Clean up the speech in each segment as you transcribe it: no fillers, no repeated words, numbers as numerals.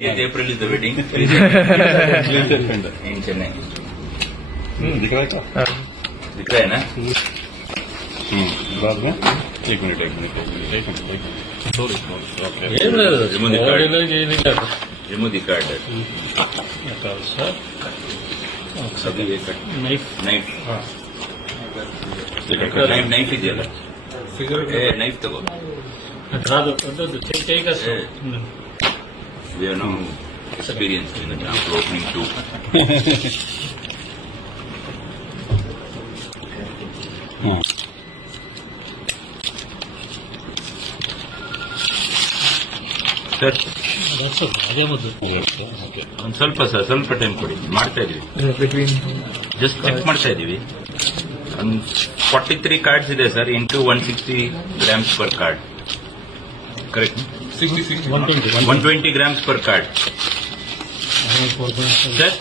April is the wedding. In Chennai. दिख रहा है क्या? दिख रहा है ना? बाद में एक minute Remove the card. Remove the card. अभी ये कट. Knife. Knife ಇದೆಯಲ್ಲ. Knife ತಗೋ. We are now experienced in the temple opening too. Sir ಒಂದು ಸ್ವಲ್ಪ ಟೈಮ್ ಕೊಡಿ, ಮಾಡ್ತಾ ಇದೀವಿ, ಜಸ್ಟ್ ಚೆಕ್ ಮಾಡ್ತಾ ಇದೀವಿ. ಒಂದು 43 ಕಾರ್ಡ್ಸ್ ಇದೆ sir, into 160 grams per card. Correct? 120 grams per card. Sir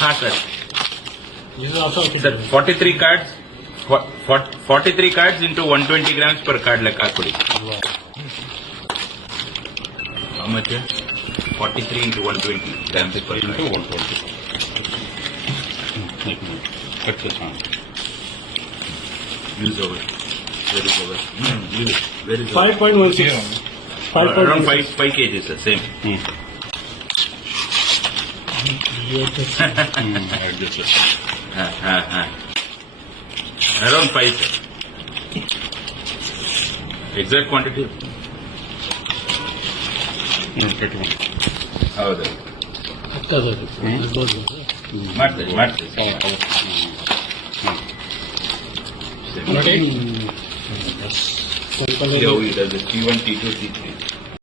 ಹಾಂ sir. Sir 43 cards. 43 cards into 120 grams per card ಲೆಕ್ಕ ಹಾಕೊಡಿ. How much? 43 into 120 grams per card. 120. Use over. Where is over? Where is 5.16. Around 5 kgs, sir. Same. Around 5, sir. Exact quantity? ಹೌದು. ಮಾಡ್ತೇವೆ. T1, T2, T3.